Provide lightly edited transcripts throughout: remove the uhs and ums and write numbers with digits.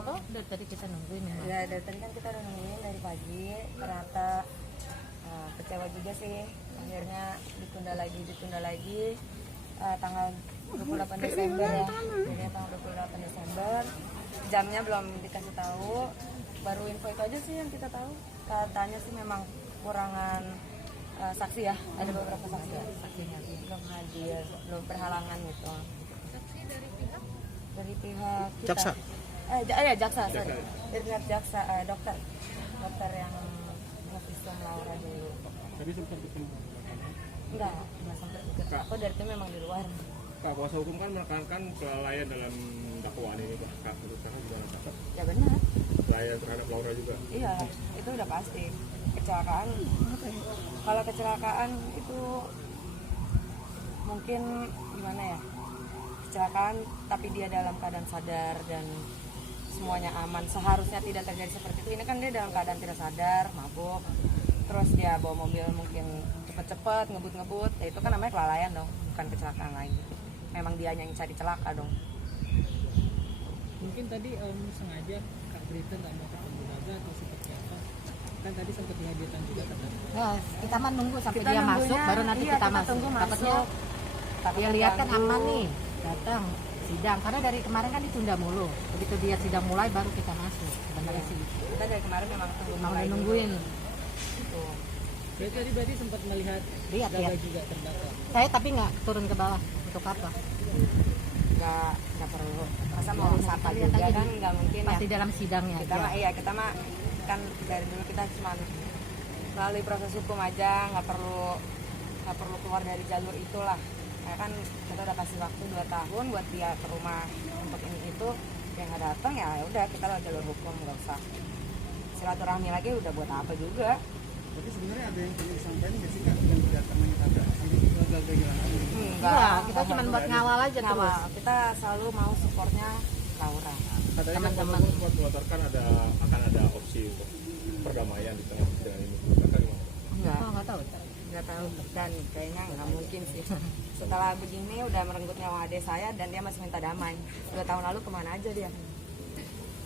kok dari tadi kita nungguin ya. Ya dari tadi kan kita udah nungguin dari pagi, ternyata kecewa juga sih. Akhirnya ditunda lagi tanggal 28 Desember ya. Jadi tanggal 28 Desember. Jamnya belum dikasih tahu. Baru info itu aja sih yang kita tahu. Katanya sih memang kurangan saksi ya. Ada beberapa saksi ya. Saksinya belum hadir, belum berhalangan gitu. Saksi dari pihak kita. Jaksa. Jaksa, sorry. Dari pihak jaksa, dokter yang ngevisum Laura dulu. Tadi sempat ketemu. Enggak sempat ikut. Aku dari itu memang di luar. Kak, kuasa hukum kan menekankan kelalaian dalam dakwaan ini, Kak. Menurut Kakak gimana, Kak? Ya benar. Kelalaian terhadap Laura juga. Iya, itu udah pasti. Kecelakaan. Kalau kecelakaan itu mungkin gimana ya? Kecelakaan tapi dia dalam keadaan sadar dan semuanya aman. Seharusnya tidak terjadi seperti itu. Ini kan dia dalam keadaan tidak sadar, mabuk. Terus dia bawa mobil mungkin cepet-cepet, ngebut-ngebut. Ya itu kan namanya kelalaian dong, bukan kecelakaan lagi. Memang dia yang cari celaka dong. Mungkin tadi sengaja Kak Brita nggak mau ketemu Naga atau seperti apa? Kan tadi sempat dihadirkan juga katanya. Ya, kita mah nunggu sampai Kita dia nunggunya, masuk baru nanti iya, kita kita masuk. tunggu Takutnya masuk. dia lihat kan aman nih, datang sidang. Karena dari kemarin kan ditunda mulu. Begitu dia sidang mulai baru kita masuk. Sebenarnya sih. Kita dari kemarin memang Emang udah nungguin. Gitu. Berarti sempat melihat Lihat, Naga lihat. juga terbakar. Saya tapi nggak turun ke bawah untuk apa? Nggak perlu. Masa mau sapa Lihat juga aja kan di- nggak mungkin ya. Pasti dalam sidangnya. Kita mah iya, kita mah kan dari dulu kita cuma melalui proses hukum aja, nggak perlu keluar dari jalur itulah. Ya kan kita udah kasih waktu 2 tahun buat dia ke rumah untuk ini itu, yang nggak datang ya udah kita lewat jalur hukum, nggak usah silaturahmi lagi, udah buat apa juga. Tapi sebenarnya ada yang perlu disampaikan nggak sih Kak yang kedatangan Naga ini gagal gimana? Enggak, kita cuma buat ngawal aja terus. Ngawal. Kita selalu mau supportnya Laura. Katanya kan Teman-teman. teman-teman sempat melontarkan akan ada opsi untuk perdamaian di tengah persidangan ini. Kakak gimana? Enggak. Oh, nggak tahu. Nggak tahu, dan kayaknya nggak mungkin sih. Setelah begini udah merenggut nyawa adik saya dan dia masih minta damai. 2 tahun lalu kemana aja dia?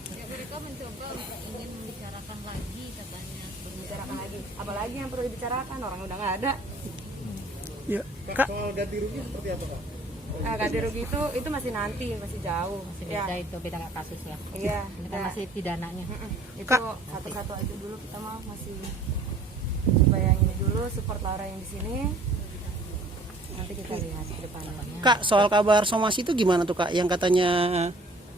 Ya, mereka mencoba untuk ingin membicarakan lagi katanya. Bicarakan lagi, apalagi yang perlu dibicarakan, orang udah nggak ada. Iya. Kak, Soal ganti rugi seperti apa, Kak? Ganti rugi itu masih nanti, masih jauh. Masih Ya, beda itu, beda kasusnya. iya. Ini kan Ya. masih pidananya. Itu Kak. satu-satu aja dulu, kita mau masih bayangin dulu support Laura yang di sini. Nanti kita lihat ke depannya. Kak, soal kabar somasi itu gimana tuh Kak? Yang katanya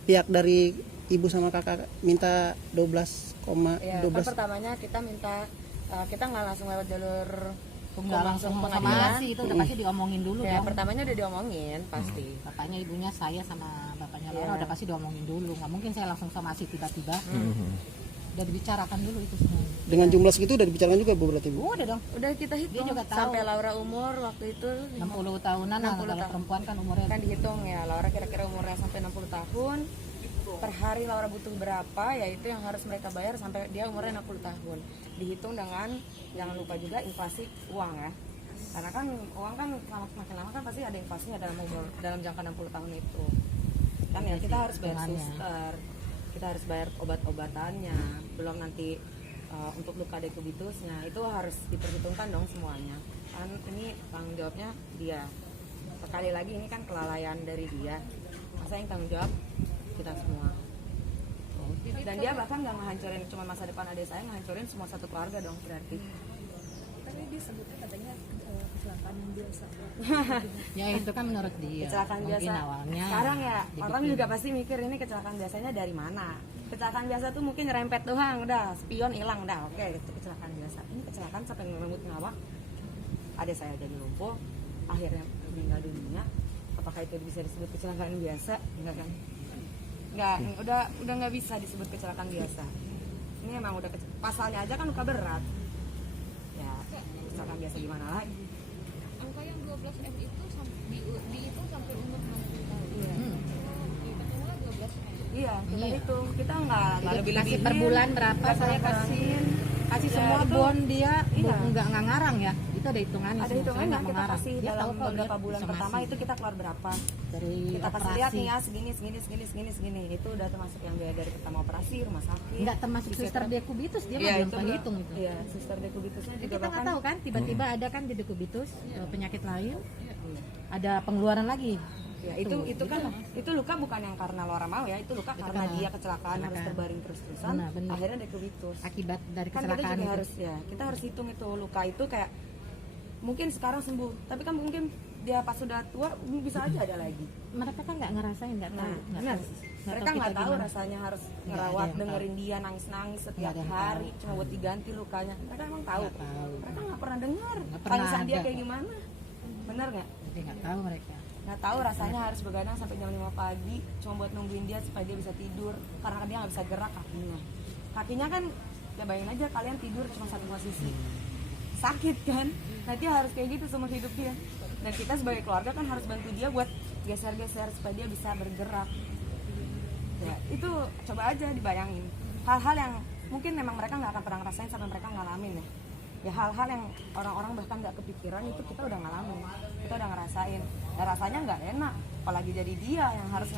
pihak dari ibu sama kakak minta 12,12. Ya, kan pertamanya kita minta kita nggak langsung lewat jalur hukum Nggak langsung pengadilan. somasi, itu udah pasti diomongin dulu Ya, dong. pertamanya udah diomongin pasti. Bapaknya, ibunya, saya sama bapaknya Laura Iya. udah pasti diomongin dulu. Nggak mungkin saya langsung somasi tiba-tiba. Udah dibicarakan dulu itu semua. Dengan jumlah segitu udah dibicarakan juga Bu berarti Bu? Udah dong. Udah kita hitung Dia juga tahu. sampai Laura umur waktu itu 60 tahunan lah, 60 kalau tahun. perempuan kan umurnya kan dihitung ya, Laura kira-kira umurnya sampai 60 tahun. Per hari Laura butuh berapa, yaitu yang harus mereka bayar sampai dia umurnya 60 tahun. Dihitung dengan, jangan lupa juga inflasi uang ya. Karena kan uang kan makin lama kan pasti ada inflasinya dalam jangka 60 tahun itu. Kan ya kita harus bayar suster, kita harus bayar obat-obatannya, belum nanti untuk luka dekubitusnya, itu harus diperhitungkan dong semuanya. Kan ini tanggung jawabnya dia. Sekali lagi ini kan kelalaian dari dia. Masa yang tanggung jawab kita semua. Dan dia bahkan nggak ngehancurin cuma masa depan adik saya, ngehancurin semua satu keluarga dong berarti. Tapi dia sebutnya katanya kecelakaan yang biasa. Ya itu kan menurut dia. Kecelakaan Mungkin biasa. awalnya Sekarang ya dibikin. orang juga pasti mikir ini kecelakaan biasanya dari mana. Kecelakaan biasa tuh mungkin nyerempet doang, udah spion hilang, udah oke, itu kecelakaan biasa. Ini kecelakaan sampai ngerenggut nyawa. Adik saya jadi lumpuh, akhirnya meninggal dunia. Apakah itu bisa disebut kecelakaan biasa? Enggak kan? Enggak, udah nggak bisa disebut kecelakaan biasa. Ini emang udah pasalnya aja kan luka berat. Ya, kecelakaan biasa gimana lagi? Angka yang 12M itu dihitung sampai umur 60 tahun. Iya. Dikatakanlah 12M. Iya, kita Iya. hitung. Kita nggak Kasih lebih-lebihin. per bulan berapa, Nggak saya kasihin. kasih Ya, semua itu- bon dia iya. nggak ngarang ya, itu ada hitungannya. Ada semua. hitungannya, Nggak kita mengarang. kasih Dia dalam tahu kok beberapa dia bulan somasi. pertama itu kita keluar berapa. Dari Kita kasih operasi. lihat nih ya, segini. Itu udah termasuk yang biaya dari pertama operasi, rumah sakit. Nggak termasuk suster fisioterapi. dekubitus, dia Iya, mah belum itu kehitung itu. Iya, suster dekubitusnya juga Kita nggak bahkan tahu kan, tiba-tiba ada kan di dekubitus penyakit lain, ada pengeluaran lagi. ya, itu kan itu luka bukan yang karena Laura mau ya, itu luka Itu karena karena dia kecelakaan harus kecelakaan. terbaring terus-terusan. Benar, benar. Akhirnya dekubitus. Akibat dari Kan kita kecelakaan juga itu. harus ya, kita harus hitung itu luka itu kayak mungkin sekarang sembuh, tapi kan mungkin dia pas sudah tua bisa aja ada lagi. Mereka kan nggak ngerasain, nggak tahu. Nah, nggak benar. tahu. Mereka kita nggak tahu gimana. rasanya harus ada ngerawat, yang dengerin dia nangis-nangis setiap ada yang hari cuma buat diganti lukanya. Mereka emang tahu. Nggak tahu. Mereka nggak pernah dengar Nggak pernah tangisan dia ada kayak kok. gimana. Bener nggak? Jadi nggak tahu mereka. Nggak tahu rasanya harus begadang sampai jam 5 pagi cuma buat nungguin dia supaya dia bisa tidur karena dia nggak bisa gerak kakinya. Kakinya kan ya bayangin aja kalian tidur cuma satu posisi. Sakit kan? Nah dia harus kayak gitu seumur hidup dia. Dan kita sebagai keluarga kan harus bantu dia buat geser-geser supaya dia bisa bergerak. Ya, itu coba aja dibayangin. Hal-hal yang mungkin memang mereka nggak akan pernah ngerasain sampai mereka ngalamin ya. Ya hal-hal yang orang-orang bahkan nggak kepikiran itu kita udah ngalamin, kita udah ngerasain. Dan rasanya nggak enak, apalagi jadi dia yang harus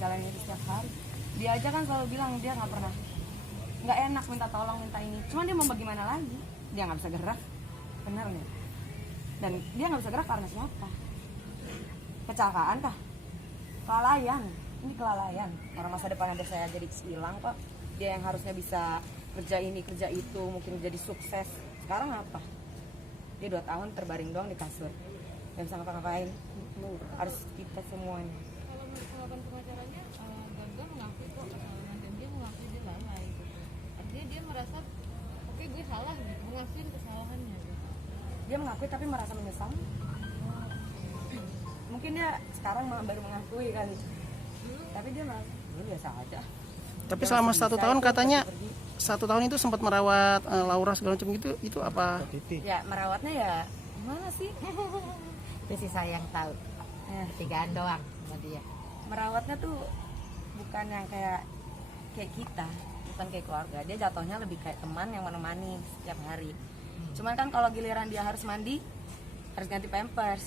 jalanin itu setiap hari. Dia aja kan selalu bilang dia nggak enak minta tolong minta ini. Cuman dia mau bagaimana lagi? Dia nggak bisa gerak, bener nih. Dan dia nggak bisa gerak karena siapa? Kecelakaan kah? Kelalaian. Ini kelalaian. Orang masa depan ada saya jadi hilang kok. Dia yang harusnya bisa kerja ini kerja itu mungkin jadi sukses. Sekarang apa? Dia 2 tahun terbaring doang di kasur. Gak bisa ngapa-ngapain. Harus kita semuanya. Kalau menurut tanggapan pengacaranya, Gaga mengakui kok kesalahan dan dia mengakui dia lalai gitu. Artinya dia merasa oke gue salah gitu, mengakui kesalahannya gitu. Dia mengakui tapi merasa menyesal. Mungkin dia sekarang baru mengakui kali. Tapi dia merasa ini biasa aja. Tapi selama 1 tahun katanya 1 tahun itu sempat merawat Laura segala macam gitu, itu apa? Ya merawatnya ya gimana sih? Itu sih saya yang tahu. Ya, Tigaan doang sama dia. merawatnya tuh bukan yang kayak kita, bukan kayak keluarga. Dia jatuhnya lebih kayak teman yang menemani setiap hari. Cuman kan kalau giliran dia harus mandi, harus ganti pampers,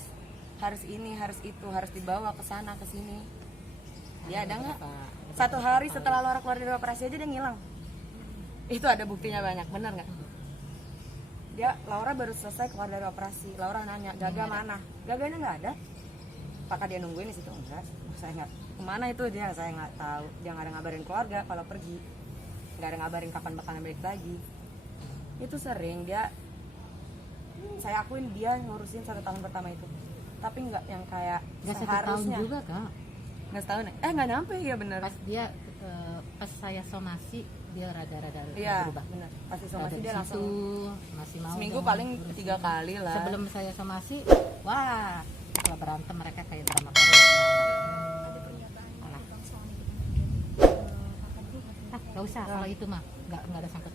harus ini, harus itu, harus dibawa ke sana ke sini. Dia ada nggak? 1 hari setelah Laura keluar dari operasi aja dia ngilang. Itu ada buktinya banyak, bener nggak? Laura baru selesai keluar dari operasi. Laura nanya, Gaga mana? Gaganya nggak ada. Apakah dia nungguin di situ? Enggak. Saya nggak. Kemana itu dia? Saya nggak tahu. Dia nggak ada ngabarin keluarga kalau pergi. Nggak ada ngabarin kapan bakalan balik lagi. Itu sering dia. Saya akuin dia ngurusin 1 tahun pertama itu. Tapi nggak yang kayak Nggak 1 tahun seharusnya. juga kak. Nggak setahun. Nggak nyampe ya bener. Pas dia pas saya somasi dia rada-rada Iya berubah. bener. Pasti somasi Dari dia situ, langsung. masih mau Seminggu dong paling ngurusin. 3 kali lah. Sebelum saya somasi, wah kalau berantem mereka kayak drama Korea. Gak usah kalau itu mah nggak ada sangkut